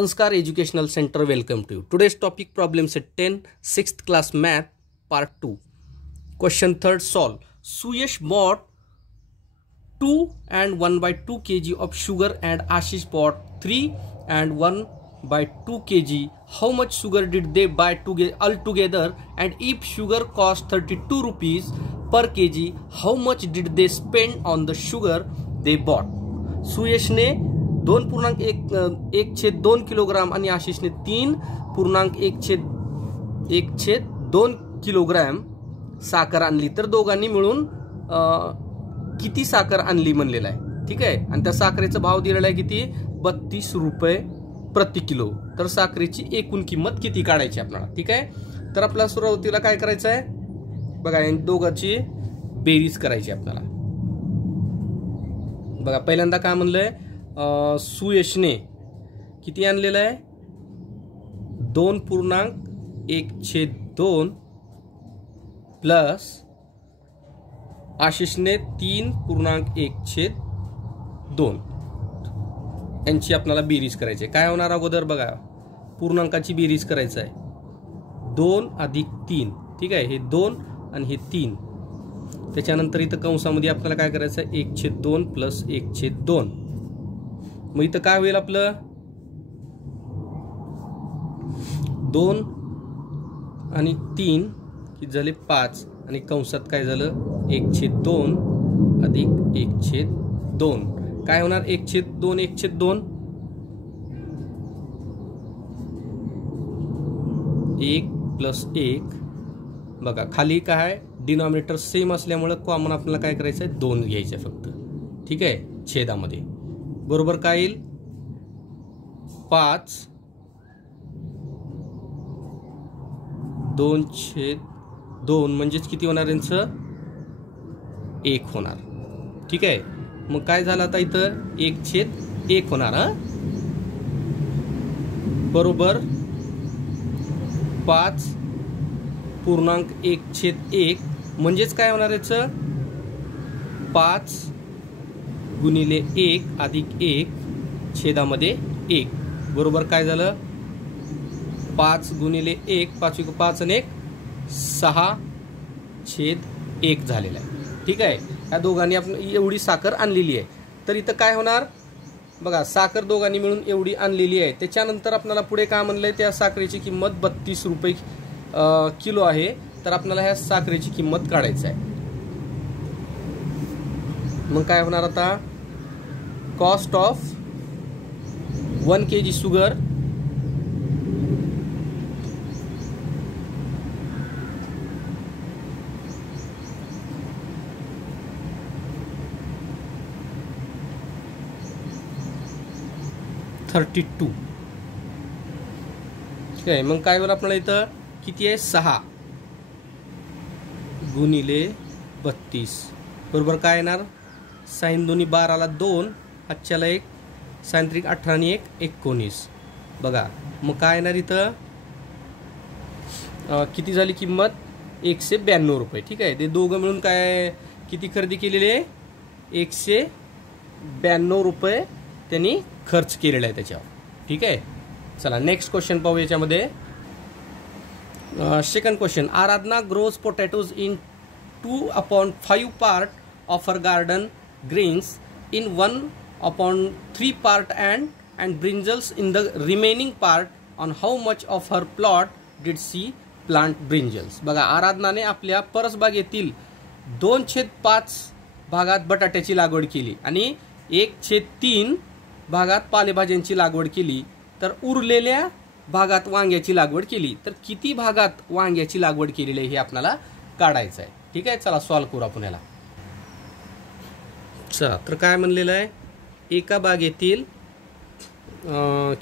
Anskar Educational Center welcome to you. Today's topic problem set 10 6th class math part 2. Question 3rd solve. Suyash bought 2 and 1/2 kg of sugar and Ashish bought 3 and 1/2 kg. How much sugar did they buy altogether, and if sugar cost 32 rupees per kg, how much did they spend on the sugar they bought? Suyash ने 2.1/2 kilogram आणि आशिषने 3.1/2 kilogram साखर आणली. तर दोघांनी मिळून किती साखर आणली म्हणलेला आहे. ठीक आहे. आणि त्या साखरेचा भाव दिलेला आहे किती, 32 रुपये प्रति किलो. तर साखरेची एकूण किंमत किती काढायची आपल्याला. ठीक आहे. तर आपल्याला सुरुवातीला काय करायचं आहे बघा, या दोघांची बेरीज करायची आपल्याला. बघा पहिल्यांदा काय म्हणलंय, सुयशने किती आणलेलं आहे, 2.1/2 प्लस आशिषने 3.1/2. यांची आपल्याला बेरीज करायची आहे. काय होणार अगोदर बघा, पूर्णांकाची बेरीज करायचं आहे. 2 + 3. ठीक आहे. हे 2 आणि हे 3. त्याच्यानंतर इथं कंसामध्ये आपल्याला काय करायचं आहे, 1/2 प्लस 1/2. मग इथं काय होईल आपलं, 2 आणि 3 किती झाले 5, आणि कंसात काय झालं 1/2 अधिक 1/2. काय होणार 1/2 1/2 1 + 1. बघा खाली काय डिनॉमिनेटर सेम असल्यामुळे कॉमन आपल्याला काय करायचं आहे, 2 घ्यायचे फक्त. ठीक आहे. छेदामध्ये बरोबर काय येईल, 5 2/2 म्हणजेच किती होणार यांचं 1 होणार. ठीक आहे. मग काय झालं आता इथं 1/1 होणार. हा बरोबर 5.1/1 म्हणजेच काय होणार याचं 5 × 1 + 1 छेदामध्ये 1. बरोबर काय झालं 5 × 1 5 × 5 आणि 1 6/1 झालेला आहे. ठीक आहे. या दोघांनी आपण एवढी साखर आणलेली आहे. तर इथं काय होणार बघा, साखर दोघांनी मिळून एवढी आणलेली आहे. त्याच्यानंतर आपल्याला पुढे काय म्हणलंय, त्या साखरेची किंमत 32 रुपये किलो आहे. तर आपल्याला ह्या साखरेची किंमत काढायची आहे. मग काय होणार आता, कॉस्ट ऑफ 1 kg शुगर $32. ठीक आहे. मग काय होईल आपल्याला इथं किती आहे, 6 × 32. बरोबर काय येणार, साइन 2 12 2, आजच्याला 1 साइन 3 18 आणि 1 19. बघा मग काय येणार इथं किती झाली किंमत, 192 रुपये. ठीक आहे. ते दोघं मिळून काय किती खरेदी केलेले, 192 रुपये त्यांनी खर्च केलेला आहे त्याच्यावर. ठीक आहे. चला नेक्स्ट क्वेश्चन पाहू याच्यामध्ये. Second question, Aradhana grows potatoes in 2/5 part of her garden greens in 1/3 part and brinjals in the remaining part. On how much of her plot did she plant brinjals? बघा आराधनाने आपल्या परसबागेतील 2/5 भागात बटाट्याची लागवड केली आणि 1/3 भागात पालेभाज्यांची लागवड केली. तर उरलेल्या भागात वांग्याची लागवड केली. तर किती भागात वांग्याची लागवड केलेली आहे हे आपल्याला काढायचं आहे. ठीक आहे. चला सॉल्व करू आपण याला. चला तर काय म्हणलेलं आहे, एका बागेतील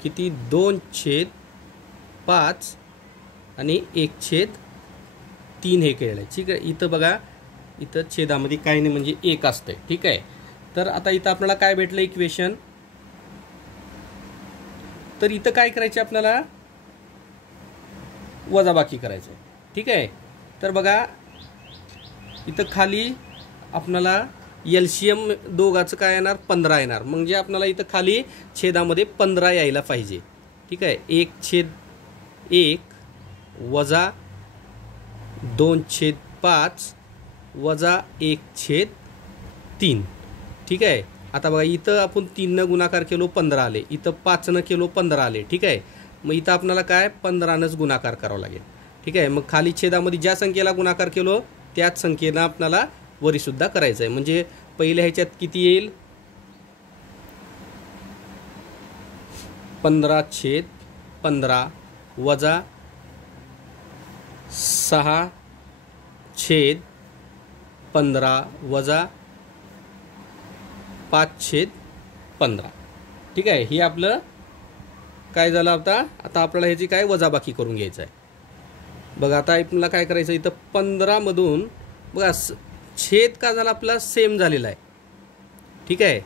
किती 2/5 आणि 1/3 हे केलेलं आहे. ठीक आहे. इथं बघा, इथं छेदामध्ये काही नाही म्हणजे 1 असतंय. ठीक आहे. तर आता इथं आपल्याला काय भेटलं इक्वेशन, तर इथं काय करायचे आपल्याला, वजाबाकी करायचं. ठीक आहे. तर बघा इथं खाली आपल्याला एलसीएम दोघाचं काय येणार 15 येणार. म्हणजे आपल्याला इथं खाली छेदामध्ये 15 यायला पाहिजे. ठीक आहे. 1/1 वजा 2/5 वजा 1/3. ठीक आहे. आता बघा इथं आपण 3 गुणाकार केलो 15 आले, इथं 5 केलो 15 आले. ठीक आहे. मग इथं आपल्याला काय 15 गुणाकार करावा लागेल. ठीक आहे. मग खाली छेदामध्ये ज्या संख्येला गुणाकार केलो त्याच संख्येनं आपल्याला वरी सुद्धा करायचं आहे. म्हणजे पहिल्या ह्याच्यात किती येईल 15/15 वजा 6/15 वजा 5/15. ठीक आहे. हे आपलं काय झालं. आता आपल्याला ह्याची काय वजाबाकी करून घ्यायचं आहे. बघा आता आपल्याला काय करायचं इथं 15 मधून बघा छेद का झाला आपला सेम झालेला आहे. ठीक आहे.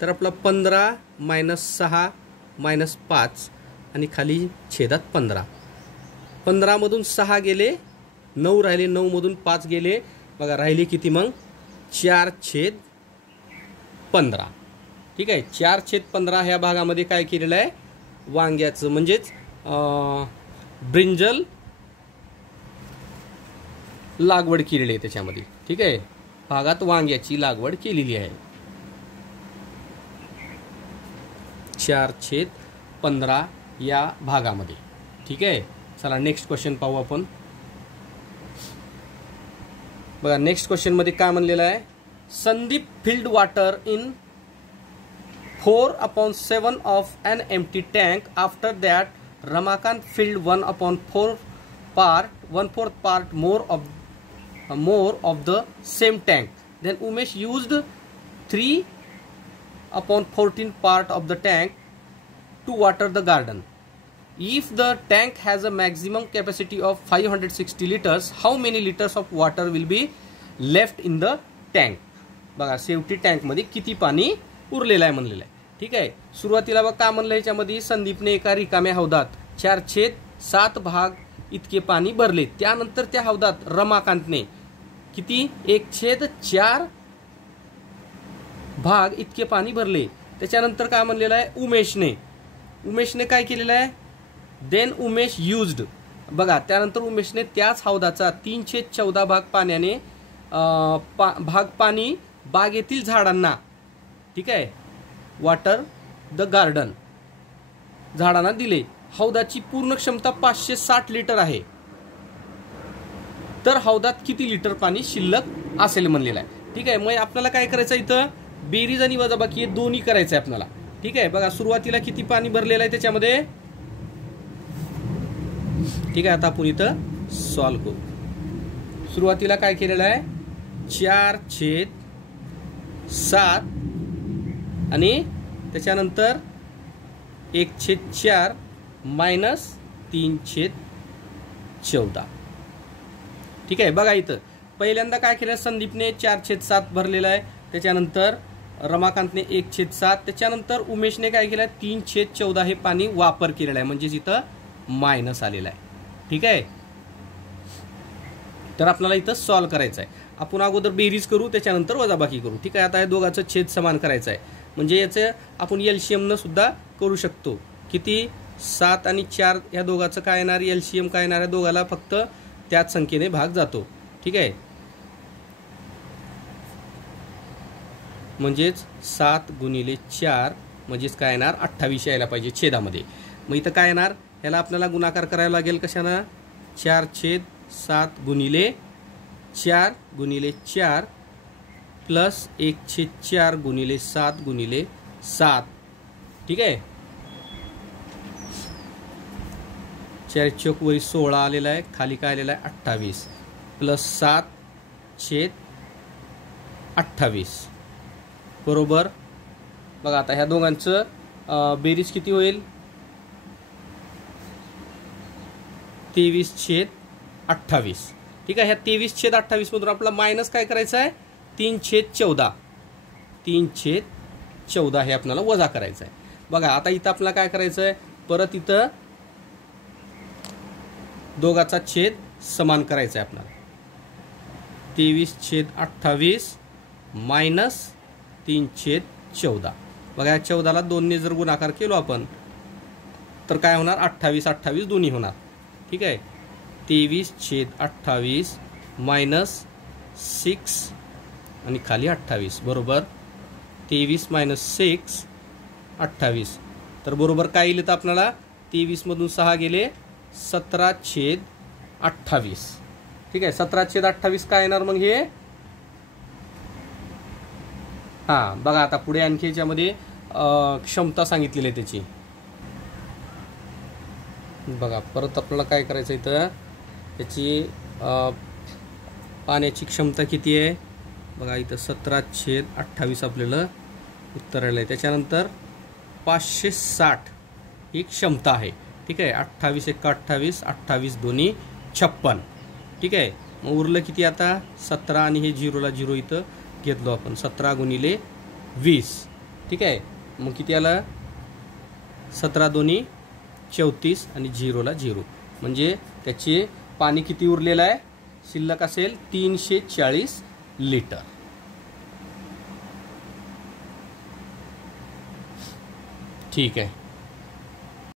तर आपला 15 - 6 - 5 आणि खाली छेदात 15. 15 मधून 6 गेले, 9 राहिले, 9 मधून 5 गेले. बघा राहिले किती मग 4/15. ठीक आहे. 4/15 ह्या भागामध्ये काय केलेलं आहे वांग्याचं म्हणजेच ब्रिंजल लागवड केलेली आहे त्याच्यामध्ये. ठीक आहे. भागात वांग्याची लागवड केलेली आहे. 4/15 या भागामध्ये. ठीक आहे. चला नेक्स्ट क्वेश्चन पाहू आपण. बघा नेक्स्ट क्वेश्चन मध्ये काय म्हणलेलं आहे. Sandeep field water in 4/7 of an empty tank. After that, Ramakant filled 1/4 part more of the same tank. Then Umesh used 3/14 part of the tank to water the garden. If the tank has a maximum capacity of 560 liters, how many liters of water will be left in the tank? बघा शेवटी tank मध्ये किती पाणी उरलेलं आहे म्हणलेलं आहे. ठीक आहे. सुरुवातीला बघा काय म्हणलं याच्यामध्ये संदीपने एका रिकाम्या हौदात 4/7 भाग इतके पाणी भरले. त्यानंतर त्या हौदात रमाकांतने किती 1/4 भाग इतके पाणी भरले. त्याच्यानंतर काय म्हणलेलं आहे उमेशने काय केलेलं आहे देन उमेश युज्ड. बघा त्यानंतर उमेशने त्याच हौदाचा 3/14 भाग पाण्याने भाग पाणी बागेतील झाडांना. ठीक आहे वॉटर द गार्डन झाडांना दिले. हौदाची पूर्ण क्षमता 560 लिटर आहे. तर हौदात किती लिटर पाणी शिल्लक असेल म्हणलेलं आहे. ठीक आहे. मग आपल्याला काय करायचं इथं बेरीज आणि वजाबाकी हे दोन्ही करायचं आहे आपल्याला. ठीक आहे. बघा सुरुवातीला किती पाणी भरलेलं आहे त्याच्यामध्ये. ठीक आहे. आता आपण इथं सॉल्व करू. सुरुवातीला काय केलेलं आहे 4/7 आणि त्याच्यानंतर 1/4 मायनस 3/14. ठीक आहे. बघा इथं पहिल्यांदा काय केलं संदीपने 4/7 भरलेला आहे. त्याच्यानंतर रमाकांतने 1/7. त्याच्यानंतर उमेशने काय केलं 3/14 हे पाणी वापर केलेला आहे म्हणजेच इथं मायनस आलेला आहे. ठीक आहे. तर आपल्याला इथं सॉल्व करायचं आहे. आपण अगोदर बेरीज करू त्याच्यानंतर वजाबाकी करू. ठीक आहे. आता हे दोघांचं छेद समान करायचं आहे म्हणजे याचं आपण एलसीएम न सुद्धा करू शकतो. किती 7 आणि 4 या दोघांचं काय येणार एलसीएम काय येणार. दोघाला फक्त त्याच संख्येने भाग जातो. ठीक आहे. म्हणजेच 7 × 4 म्हणजेच काय येणार 28 यायला पाहिजे छेदामध्ये. मग इथं काय येणार याला आपल्याला गुणाकार करायला लागेल कशानं 4/7 × 4 × 4 प्लस 1/4 × 7 × 7. ठीक आहे. 4 वरी 16 आलेला आहे. खाली काय आलेला आहे 28 प्लस 7/28 बरोबर. बघा आता ह्या दोघांचं बेरीज किती होईल 23/28. ठीक आहे. ह्या 23/28 मधून आपला मायनस काय करायचं आहे 3/14. 3/14 हे आपल्याला वजा करायचं आहे. बघा आता इथं आपल्याला काय करायचं आहे परत इथं दोघाचा छेद समान करायचा आहे आपल्याला. 23/28 मायनस 3/14. बघा या 14ला 2 ने जर गुणाकार केलो आपण तर काय होणार 28-28 दोन्ही होणार. ठीक आहे. 23/28 मायनस 6 आणि खाली 28 बरोबर 23 - 6 28. तर बरोबर काय येईल तर आपल्याला 23 मधून 6 गेले 17/28. ठीक आहे. 17/28 काय येणार मग हे. हां बघा आता पुढे आणखी याच्यामध्ये क्षमता सांगितलेली आहे त्याची. बघा परत आपल्याला काय करायचं इथं त्याची पाण्याची क्षमता किती आहे बघा इथं 17/28 आपल्याला उत्तर आलं आहे. त्याच्यानंतर 560 ही क्षमता आहे. ठीक आहे. 28 × 28 28 दोन्ही 56. ठीक आहे. मग उरलं किती आता 17 आणि हे 0ला 0 इथं घेतलो आपण 17 × 20. ठीक आहे. मग किती आलं 17 दोन्ही 34 आणि 0ला 0 म्हणजे त्याचे पाणी किती उरलेलं आहे शिल्लक असेल 340 लिटर. ठीक आहे.